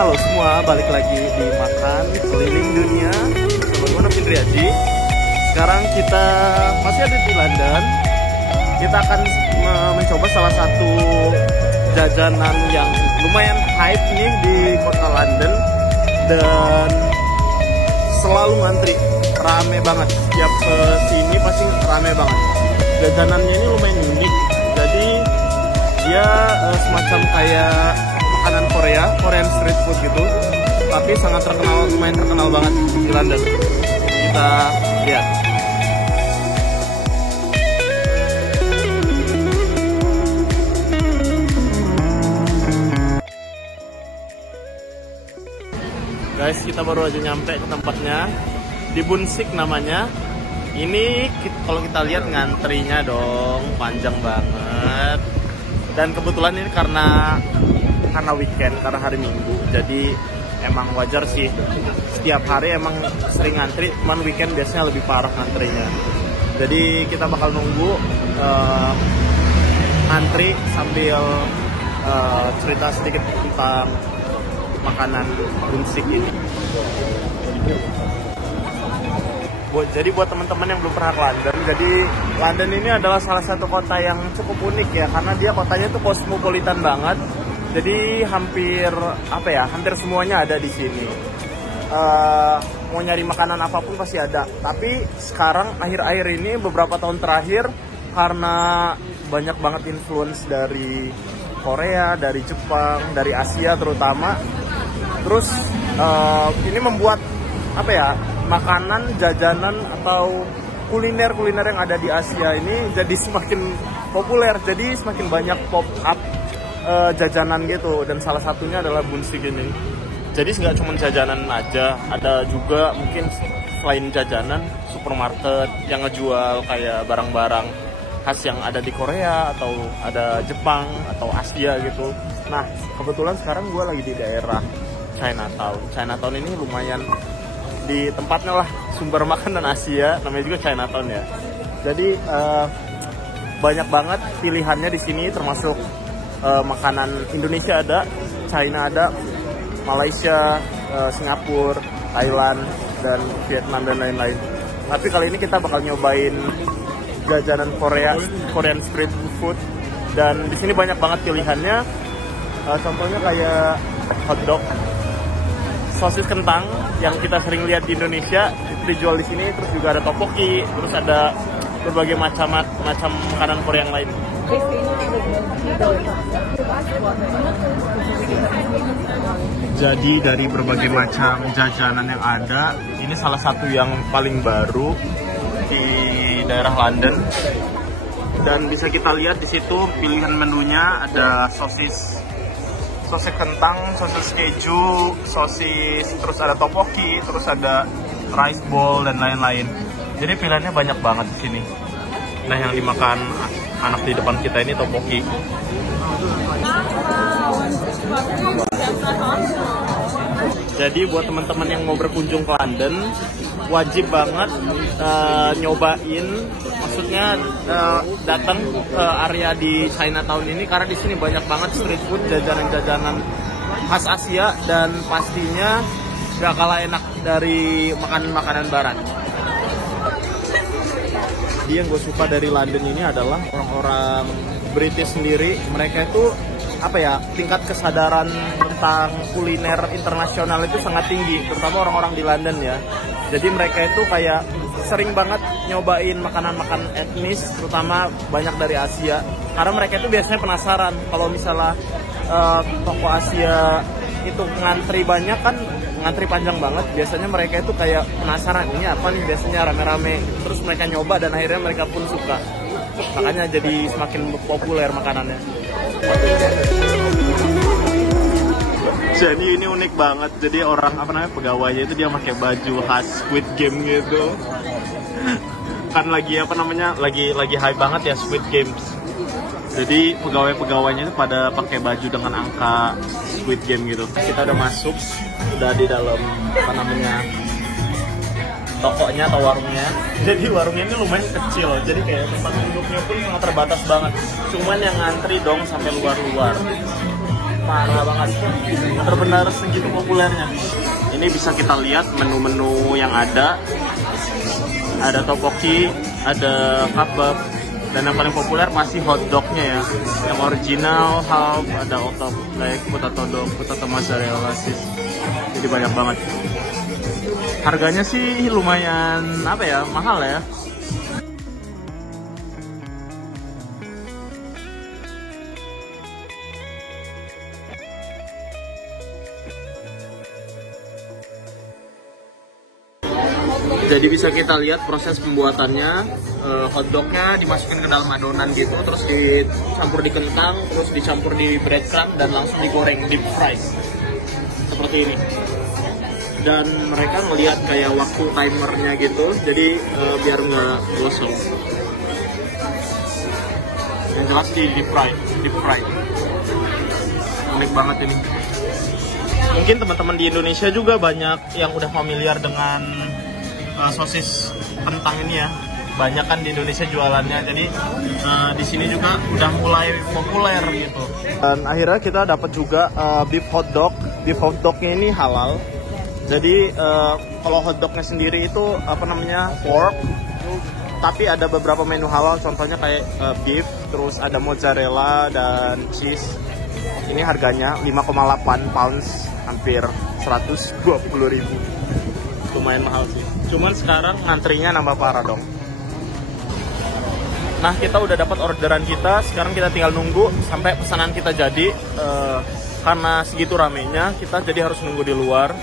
Halo semua, balik lagi di Makan Keliling Dunia bersama gue Novin Riyadi. Sekarang kita masih ada di London. Kita akan mencoba salah satu jajanan yang lumayan hype nih di kota London. Dan selalu ngantri, rame banget. Setiap kesini pasti rame banget. Jajanannya ini lumayan unik. Jadi dia semacam kayak makanan Korean street food gitu, tapi sangat terkenal, lumayan terkenal banget di London. Kita lihat. Guys, kita baru aja nyampe ke tempatnya, di Bunsik namanya. Ini kalau kita lihat ngantrinya dong, panjang banget. Dan kebetulan ini karena weekend, karena hari Minggu, jadi emang wajar sih. Setiap hari emang sering ngantri, cuman weekend biasanya lebih parah ngantrinya. Jadi kita bakal nunggu ngantri sambil cerita sedikit tentang makanan Bunsik ini. Jadi buat teman-teman yang belum pernah ke London, jadi London ini adalah salah satu kota yang cukup unik ya, karena dia kotanya tuh kosmopolitan banget. Jadi hampir semuanya ada di sini. Mau nyari makanan apapun pasti ada. Tapi sekarang akhir-akhir ini beberapa tahun terakhir, karena banyak banget influence dari Korea, dari Jepang, dari Asia terutama. Terus ini membuat makanan, jajanan atau kuliner yang ada di Asia ini jadi semakin populer. Jadi semakin banyak pop up jajanan gitu, dan salah satunya adalah Bunsik ini. Jadi nggak cuma jajanan aja, ada juga mungkin selain jajanan, supermarket yang ngejual kayak barang-barang khas yang ada di Korea atau ada Jepang atau Asia gitu. Nah, kebetulan sekarang gue lagi di daerah Chinatown. Chinatown ini lumayan di tempatnya lah sumber makanan Asia, namanya juga Chinatown ya. Jadi banyak banget pilihannya di sini, termasuk makanan Indonesia ada, China ada, Malaysia, Singapura, Thailand, dan Vietnam dan lain-lain. Tapi kali ini kita bakal nyobain jajanan Korean street food, dan di sini banyak banget pilihannya. Contohnya kayak hotdog, sosis kentang yang kita sering lihat di Indonesia itu dijual di sini. Terus juga ada tteokbokki, terus ada berbagai macam makanan Korea yang lain. Jadi dari berbagai macam jajanan yang ada, ini salah satu yang paling baru di daerah London. Dan bisa kita lihat di situ pilihan menunya ada sosis kentang, sosis keju, sosis, terus ada tteokbokki, terus ada rice bowl dan lain-lain. Jadi pilihannya banyak banget di sini. Nah, yang dimakan anak di depan kita ini tteokbokki. Jadi buat teman-teman yang mau berkunjung ke London, wajib banget nyobain, maksudnya datang ke area di Chinatown ini, karena di sini banyak banget street food, jajanan-jajanan khas Asia, dan pastinya gak kalah enak dari makanan-makanan barat. Jadi yang gue suka dari London ini adalah orang-orang British sendiri, mereka itu tingkat kesadaran tentang kuliner internasional itu sangat tinggi, terutama orang-orang di London ya. Jadi mereka itu kayak sering banget nyobain makanan-makanan etnis, terutama banyak dari Asia, karena mereka itu biasanya penasaran. Kalau misalnya toko Asia itu ngantri banyak kan, ngantri panjang banget, biasanya mereka itu kayak penasaran, ini apa nih, biasanya rame-rame. Terus mereka nyoba dan akhirnya mereka pun suka, makanya jadi semakin populer makanannya. Jadi ini unik banget. Jadi orang pegawainya itu dia pakai baju khas Squid Game gitu. Kan lagi lagi hype banget ya Squid Games. Jadi pegawai-pegawainya itu pada pakai baju dengan angka Squid Game gitu. Kita udah masuk, udah di dalam tokonya atau warungnya. Jadi warungnya ini lumayan kecil, jadi kayak tempat duduknya pun sangat terbatas banget. Cuman yang ngantri dong sampai luar-luar. parah banget, benar-benar segitu populernya. Ini bisa kita lihat menu-menu yang ada tteokbokki, ada kebab, dan yang paling populer pasti hotdognya ya, yang original half, ada like potato dog, potato mozzarella cheese, jadi banyak banget. Harganya sih lumayan apa ya, mahal ya. Jadi bisa kita lihat proses pembuatannya, hotdognya dimasukin ke dalam adonan gitu, terus dicampur di kentang, terus dicampur di breadcrumb dan langsung digoreng, deep fry seperti ini. Dan mereka melihat kayak waktu timernya gitu, jadi biar nggak gosong. Yang jelas di deep fry. Unik banget ini. Mungkin teman-teman di Indonesia juga banyak yang udah familiar dengan sosis kentang ini ya, banyak kan di Indonesia jualannya, jadi di sini juga udah mulai populer gitu. Dan akhirnya kita dapat juga beef hotdognya ini halal. Jadi kalau hotdognya sendiri itu apa namanya, pork, tapi ada beberapa menu halal, contohnya kayak beef, terus ada mozzarella dan cheese. Ini harganya 5,8 pounds, hampir 120.000. Lumayan mahal sih. Cuman sekarang ngantrinya nambah parah dong. Nah, kita udah dapat orderan kita, sekarang kita tinggal nunggu sampai pesanan kita jadi. Karena segitu ramenya, kita jadi harus nunggu di luar.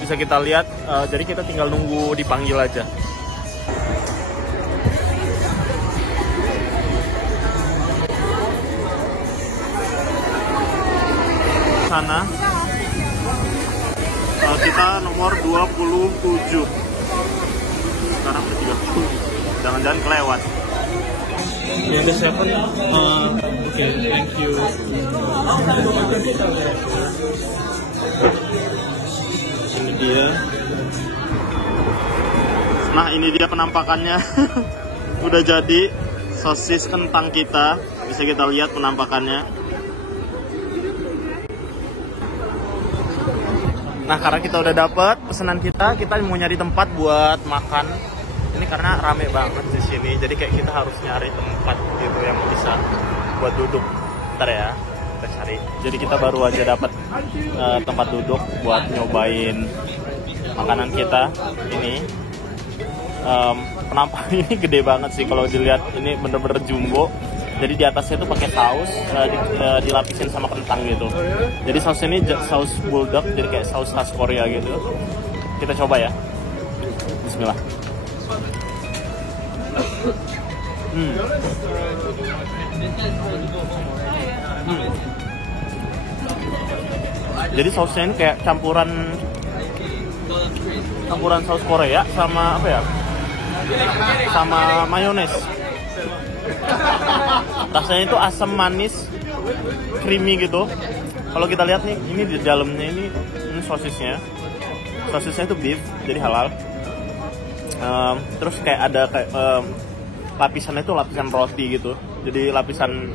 Bisa kita lihat, jadi kita tinggal nunggu dipanggil aja. Sana kita nomor 27. Sekarang udah 30. Jangan-jangan kelewat. Ya, ada 7. Oke, thank you. Ini dia. Nah, ini dia penampakannya. Udah jadi sosis kentang kita. Bisa kita lihat penampakannya. Nah, karena kita udah dapet pesanan kita mau nyari tempat buat makan. Ini karena rame banget di sini, jadi kayak kita harus nyari tempat gitu yang bisa buat duduk. Bentar ya, kita cari. Jadi kita baru aja dapat tempat duduk buat nyobain makanan kita. Ini penampakan ini gede banget sih kalau dilihat. Ini bener-bener jumbo. Jadi di atasnya itu pakai saus, dilapisin sama kentang gitu. Jadi sausnya ini saus bulldog, jadi kayak saus khas Korea gitu. Kita coba ya. Bismillah. Jadi sausnya ini kayak campuran saus Korea sama apa ya? Sama mayones. Rasanya itu asam manis, creamy gitu. Kalau kita lihat nih, ini di dalamnya ini sosisnya. Sosisnya itu beef, jadi halal. Terus kayak ada lapisannya itu lapisan roti gitu. Jadi lapisan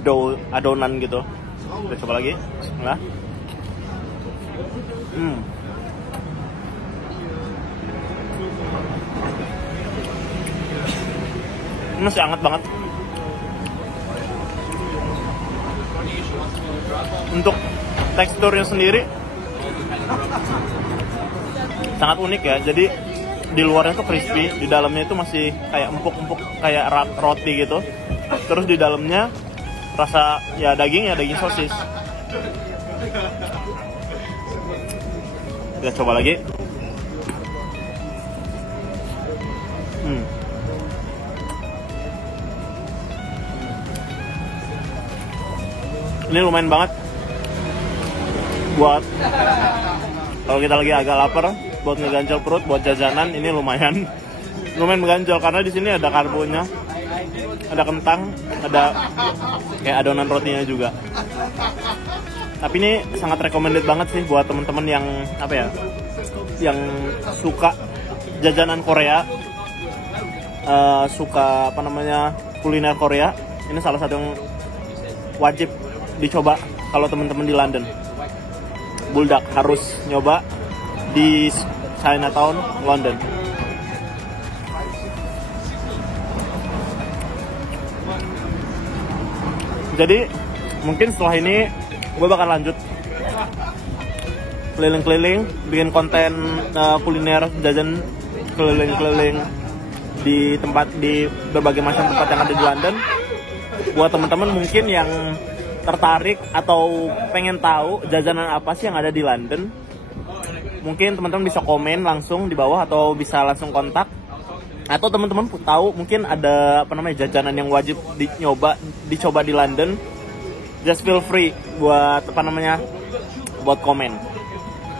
dough adonan gitu. Kita coba lagi. Bismillah. Ini masih hangat banget. Untuk teksturnya sendiri sangat unik ya. Jadi di luarnya tuh crispy, di dalamnya itu masih kayak empuk-empuk kayak roti gitu. Terus di dalamnya rasa ya daging sosis. Kita coba lagi. Ini lumayan banget buat kalau kita lagi agak lapar, buat ngeganjal perut, buat jajanan. Ini lumayan mengganjal karena di sini ada karbonya, ada kentang, ada kayak adonan rotinya juga. Tapi ini sangat recommended banget sih buat teman-teman yang apa ya, yang suka jajanan Korea, suka apa namanya kuliner Korea. Ini salah satu yang wajib dicoba kalau teman-teman di London. Bulldog harus nyoba di Chinatown, London. Jadi mungkin setelah ini gue bakal lanjut keliling-keliling, bikin konten kuliner, jajan keliling-keliling di berbagai macam tempat yang ada di London. Buat teman-teman mungkin yang tertarik atau pengen tahu jajanan apa sih yang ada di London, mungkin teman-teman bisa komen langsung di bawah atau bisa langsung kontak. Atau teman-teman tahu mungkin ada jajanan yang wajib dicoba di London, just feel free buat buat komen.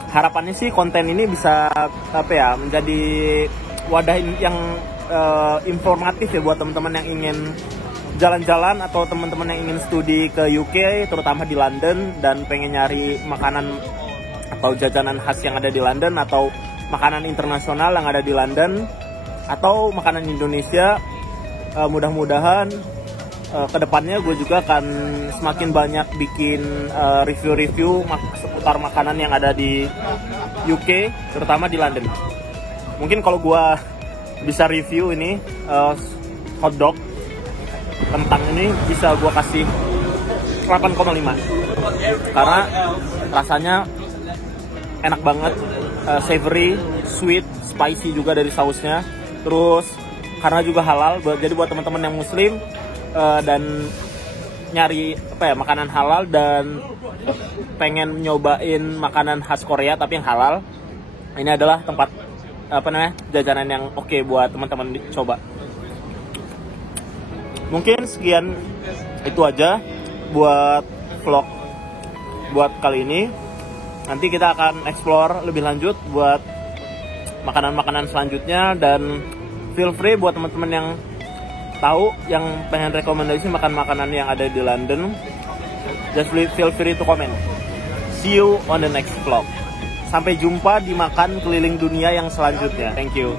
Harapannya sih konten ini bisa menjadi wadah yang informatif ya buat teman-teman yang ingin jalan-jalan atau teman-teman yang ingin studi ke UK, terutama di London, dan pengen nyari makanan atau jajanan khas yang ada di London, atau makanan internasional yang ada di London, atau makanan Indonesia. Mudah-mudahan kedepannya gue juga akan semakin banyak bikin review-review seputar makanan yang ada di UK, terutama di London. Mungkin kalau gue bisa review ini hotdog kentang ini bisa gue kasih 8,5 karena rasanya enak banget, savory, sweet, spicy juga dari sausnya. Terus karena juga halal, jadi buat teman-teman yang muslim dan nyari makanan halal dan pengen nyobain makanan khas Korea tapi yang halal, ini adalah tempat jajanan yang oke buat teman-teman dicoba. Mungkin sekian itu aja buat vlog buat kali ini. Nanti kita akan explore lebih lanjut buat makanan-makanan selanjutnya, dan feel free buat teman-teman yang tahu yang pengen rekomendasi makan makanan yang ada di London, just feel free to comment. See you on the next vlog. Sampai jumpa di makan keliling dunia yang selanjutnya. Thank you.